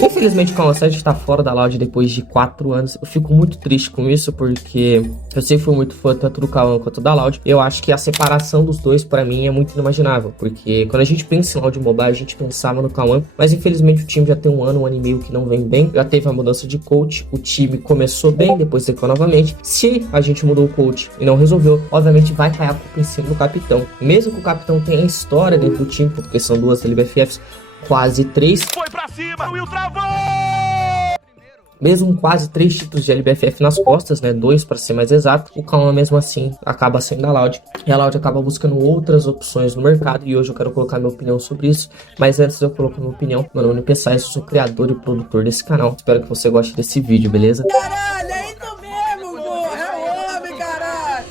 Infelizmente o Cauã 7 está fora da Loud depois de 4 anos. Eu fico muito triste com isso, porque eu sempre fui muito fã tanto do Cauã quanto da Loud. Eu acho que a separação dos dois, pra mim, é muito inimaginável, porque quando a gente pensa em Loud Mobile, a gente pensava no Cauã, mas infelizmente o time já tem um ano e meio que não vem bem. Já teve a mudança de coach, o time começou bem, depois secou novamente. Se a gente mudou o coach e não resolveu, obviamente vai cair a culpa em cima do capitão. Mesmo que o capitão tenha história dentro do time, porque são duas LBFFs, quase 3. Foi pra cima, Will travou! Mesmo quase 3 títulos de LBFF nas costas, né, 2 para ser mais exato, o Cauã mesmo assim acaba saindo da Loud. E a Loud acaba buscando outras opções no mercado, e hoje eu quero colocar minha opinião sobre isso. Mas antes de eu colocar minha opinião, meu nome é Pessoal, eu sou criador e produtor desse canal. Espero que você goste desse vídeo, beleza? Caralho, é isso mesmo, porra! É homem, caralho!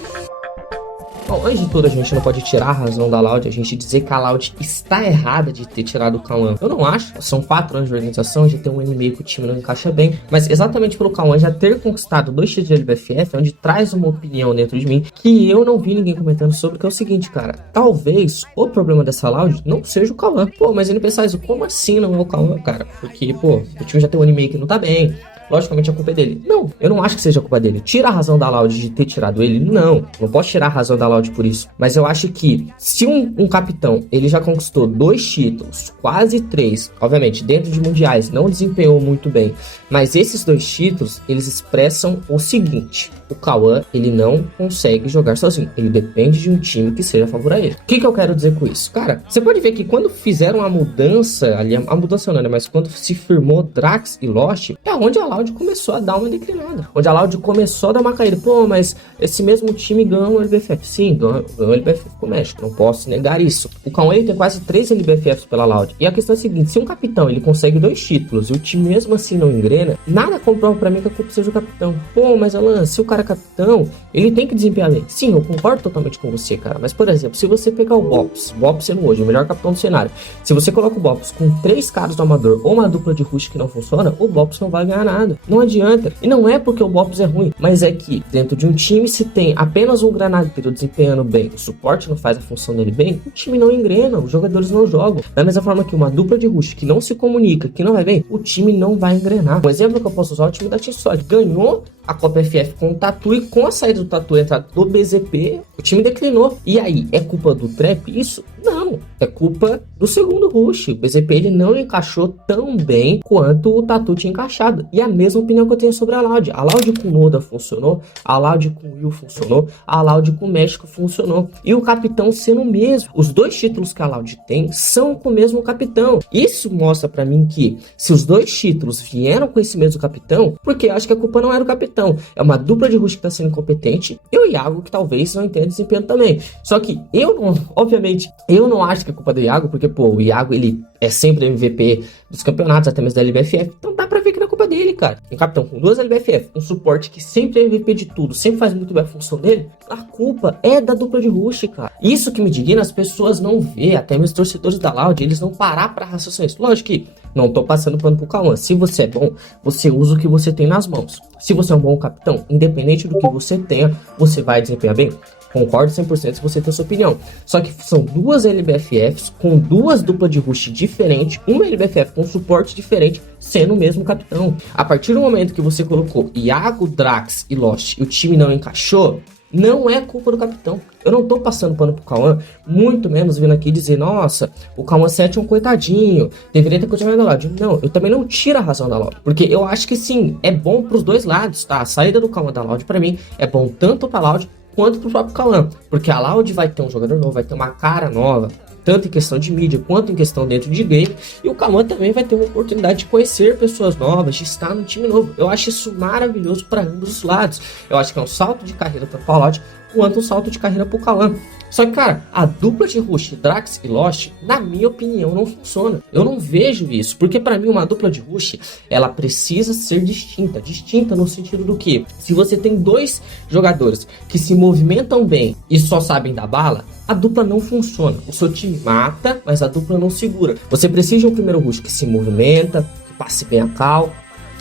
Bom, antes de tudo, a gente não pode tirar a razão da Loud, a gente dizer que a Loud está errada de ter tirado o Cauã. Eu não acho, são 4 anos de organização, já tem um ano e meio que o time não encaixa bem, mas exatamente pelo Cauã já ter conquistado 2 títulos de LBFF, onde traz uma opinião dentro de mim, que eu não vi ninguém comentando sobre, que é o seguinte, cara, talvez o problema dessa Loud não seja o Cauã. Pô, mas ele pensa isso, como assim não é o Cauã, cara? Porque, pô, o time já tem um ano e meio que não tá bem. Logicamente a culpa é dele. Não, eu não acho que seja a culpa dele. Tira a razão da Loud de ter tirado ele? Não posso tirar a razão da Loud por isso. Mas eu acho que se um capitão, ele já conquistou 2 títulos, quase 3, obviamente dentro de mundiais, não desempenhou muito bem, mas esses 2 títulos, eles expressam o seguinte: o Cauã, ele não consegue jogar sozinho, ele depende de um time que seja favorável a ele. O que eu quero dizer com isso? Cara, você pode ver que quando fizeram a mudança ali, a mudança não, né, mas quando se firmou Drax e Lost, é onde a Loud começou a dar uma declinada, onde a Loud começou a dar uma caída. Pô, mas esse mesmo time ganhou o LBFF. Sim, ganhou o LBFF com o México, não posso negar isso. O Cauã, ele tem quase 3 LBFFs pela Loud. E a questão é a seguinte: se um capitão, ele consegue 2 títulos e o time mesmo assim não engrena, nada comprova pra mim que a culpa seja o capitão. Pô, mas Alan, se o cara é capitão, ele tem que desempenhar bem. Sim, eu concordo totalmente com você, cara. Mas, por exemplo, se você pegar o Bops sendo hoje o melhor capitão do cenário, se você coloca o Bops com 3 caras do amador ou uma dupla de rush que não funciona, o Bops não vai ganhar nada. Não adianta. E não é porque o Bops é ruim, mas é que dentro de um time, se tem apenas um granadeiro desempenhando bem, o suporte não faz a função dele bem, o time não engrena, os jogadores não jogam. Da mesma forma que uma dupla de rush que não se comunica, que não vai bem, o time não vai engrenar. Um exemplo que eu posso usar é o time da Team Solid. Ganhou a Copa FF com o Tatu, e com a saída do Tatu e a entrada do BZP, o time declinou. E aí, é culpa do Trap isso? Não, é culpa do segundo rush. O BZP, ele não encaixou tão bem quanto o Tatu tinha encaixado. E a mesma opinião que eu tenho sobre a Loud. A Loud com Noda funcionou, a Loud com Will funcionou, a Loud com México funcionou. E o capitão sendo o mesmo. Os 2 títulos que a Loud tem são com o mesmo capitão. Isso mostra pra mim que se os 2 títulos vieram com esse mesmo capitão, porque eu acho que a culpa não era o capitão, é uma dupla de rush que tá sendo incompetente, e o Iago que talvez não entenda desempenho também. Só que eu não, obviamente, eu não acho que é culpa do Iago, porque, pô, o Iago, ele é sempre MVP dos campeonatos, até mesmo da LBFF, então dá pra ver que não é culpa dele, cara. Um capitão com 2 LBFF, um suporte que sempre é MVP de tudo, sempre faz muito bem a função dele, a culpa é da dupla de rush, cara. Isso que me indigna, as pessoas não vê, até mesmo os torcedores da Loud, eles não parar pra raciocinar isso. Lógico que não tô passando pano pro Cauã. Se você é bom, você usa o que você tem nas mãos. Se você é um bom capitão, independente do que você tenha, você vai desempenhar bem. Concordo 100% se você tem a sua opinião. Só que são 2 LBFFs com 2 duplas de rush diferentes, uma LBFF com suporte diferente, sendo o mesmo capitão. A partir do momento que você colocou Iago, Drax e Lost e o time não encaixou, não é culpa do capitão. Eu não tô passando pano pro Cauã, muito menos vindo aqui dizer, nossa, o Cauã 7 é um coitadinho, deveria ter continuado da Loud. Não, eu também não tiro a razão da Loud, porque eu acho que sim, é bom pros 2 lados, tá? A saída do Cauã da Loud, pra mim, é bom tanto pra Loud quanto pro próprio Cauã, porque a Loud vai ter um jogador novo, vai ter uma cara nova, tanto em questão de mídia quanto em questão dentro de game, e o Cauã também vai ter uma oportunidade de conhecer pessoas novas, de estar no time novo. Eu acho isso maravilhoso para ambos os lados. Eu acho que é um salto de carreira tanto para a Loud quanto um salto de carreira pro Cauã. Só que, cara, a dupla de rush Drax e Lost, na minha opinião, não funciona. Eu não vejo isso, porque pra mim uma dupla de rush, ela precisa ser distinta. Distinta no sentido do que, se você tem 2 jogadores que se movimentam bem e só sabem dar bala, a dupla não funciona. O seu time mata, mas a dupla não segura. Você precisa de um primeiro rush que se movimenta, que passe bem a cal,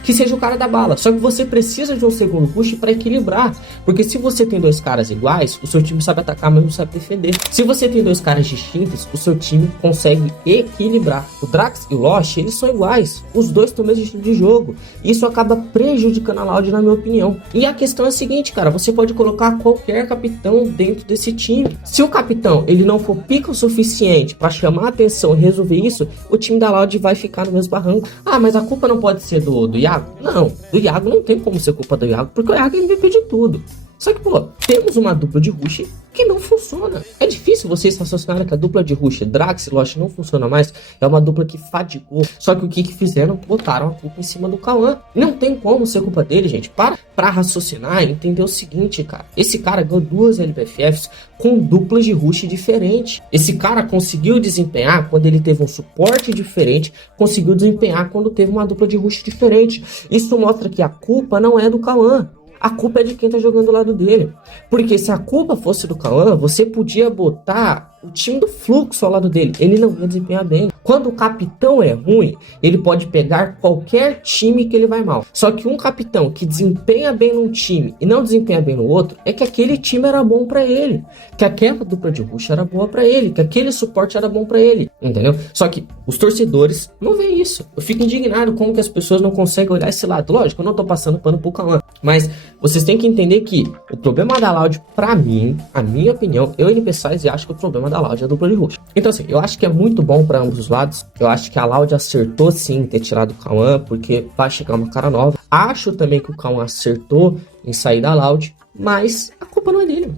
que seja o cara da bala. Só que você precisa de um segundo push para equilibrar, porque se você tem dois caras iguais, o seu time sabe atacar, mas não sabe defender. Se você tem dois caras distintos, o seu time consegue equilibrar. O Drax e o Lost, eles são iguais, os dois têm o mesmo estilo de jogo. Isso acaba prejudicando a Loud, na minha opinião. E a questão é a seguinte, cara, você pode colocar qualquer capitão dentro desse time. Se o capitão ele não for pica o suficiente para chamar a atenção e resolver isso, o time da Loud vai ficar no mesmo barranco. Ah, mas a culpa não pode ser do Iago? Não, do Iago não tem como ser culpa do Iago, porque o Iago é MVP de tudo. Só que, pô, temos uma dupla de rush que não funciona. É difícil vocês raciocinarem que a dupla de rush Drax e Lost não funciona mais. É uma dupla que fadigou. Só que o que fizeram? Botaram a culpa em cima do Cauã. Não tem como ser culpa dele, gente. Pra raciocinar e entender o seguinte, cara. Esse cara ganhou 2 LBFFs com duplas de rush diferentes. Esse cara conseguiu desempenhar quando ele teve um suporte diferente. Conseguiu desempenhar quando teve uma dupla de rush diferente. Isso mostra que a culpa não é do Cauã. A culpa é de quem tá jogando do lado dele. Porque se a culpa fosse do Cauã, você podia botar o time do Fluxo ao lado dele. Ele não ia desempenhar bem. Quando o capitão é ruim, ele pode pegar qualquer time que ele vai mal. Só que um capitão que desempenha bem num time e não desempenha bem no outro, é que aquele time era bom pra ele. Que aquela dupla de rush era boa pra ele. Que aquele suporte era bom pra ele. Entendeu? Só que os torcedores não veem isso. Eu fico indignado como que as pessoas não conseguem olhar esse lado. Lógico, eu não tô passando pano pro Cauã. Mas vocês têm que entender que o problema da Loud, pra mim, a minha opinião, eu e e acho que o problema da Loud é a dupla de rush. Então assim, eu acho que é muito bom pra ambos os lados. Eu acho que a Loud acertou sim em ter tirado o Cauã, porque vai chegar uma cara nova. Acho também que o Cauã acertou em sair da Loud, mas a culpa não é dele,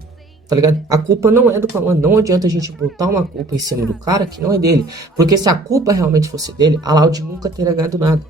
tá ligado? A culpa não é do Cauã. Não adianta a gente botar uma culpa em cima do cara que não é dele. Porque se a culpa realmente fosse dele, a Loud nunca teria ganhado nada.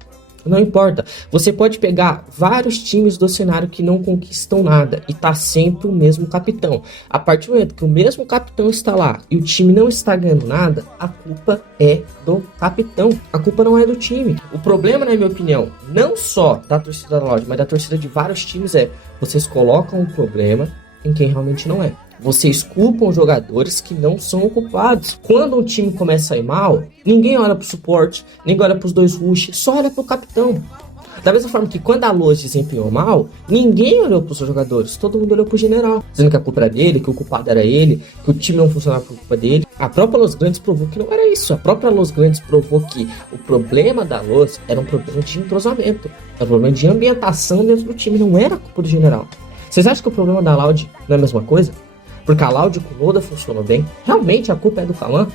Não importa, você pode pegar vários times do cenário que não conquistam nada e tá sempre o mesmo capitão. A partir do momento que o mesmo capitão está lá e o time não está ganhando nada, a culpa é do capitão, a culpa não é do time. O problema, na minha opinião, não só da torcida da Loud, mas da torcida de vários times é, vocês colocam o problema em quem realmente não é. Vocês culpam jogadores que não são culpados. Quando um time começa a ir mal, ninguém olha pro suporte, ninguém olha pros dois rush, só olha pro capitão. Da mesma forma que quando a Loz desempenhou mal, ninguém olhou pros seus jogadores, todo mundo olhou pro general, dizendo que a culpa era dele, que o culpado era ele, que o time não funcionava por culpa dele. A própria Los Grandes provou que não era isso. A própria Los Grandes provou que o problema da Loz era um problema de entrosamento, era um problema de ambientação dentro do time, não era culpa do general. Vocês acham que o problema da Loud não é a mesma coisa? Porque a Loud com o Loda funcionou bem? Realmente a culpa é do Cauã?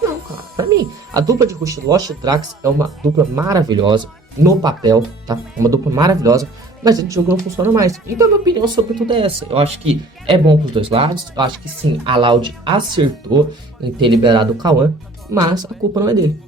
Não, cara. Pra mim, a dupla de Rush, Lost e Drax é uma dupla maravilhosa. No papel, tá? Uma dupla maravilhosa. Mas dentro do jogo não funciona mais. Então a minha opinião sobre tudo é essa. Eu acho que é bom pros dois lados. Eu acho que sim, a Loud acertou em ter liberado o Cauã. Mas a culpa não é dele.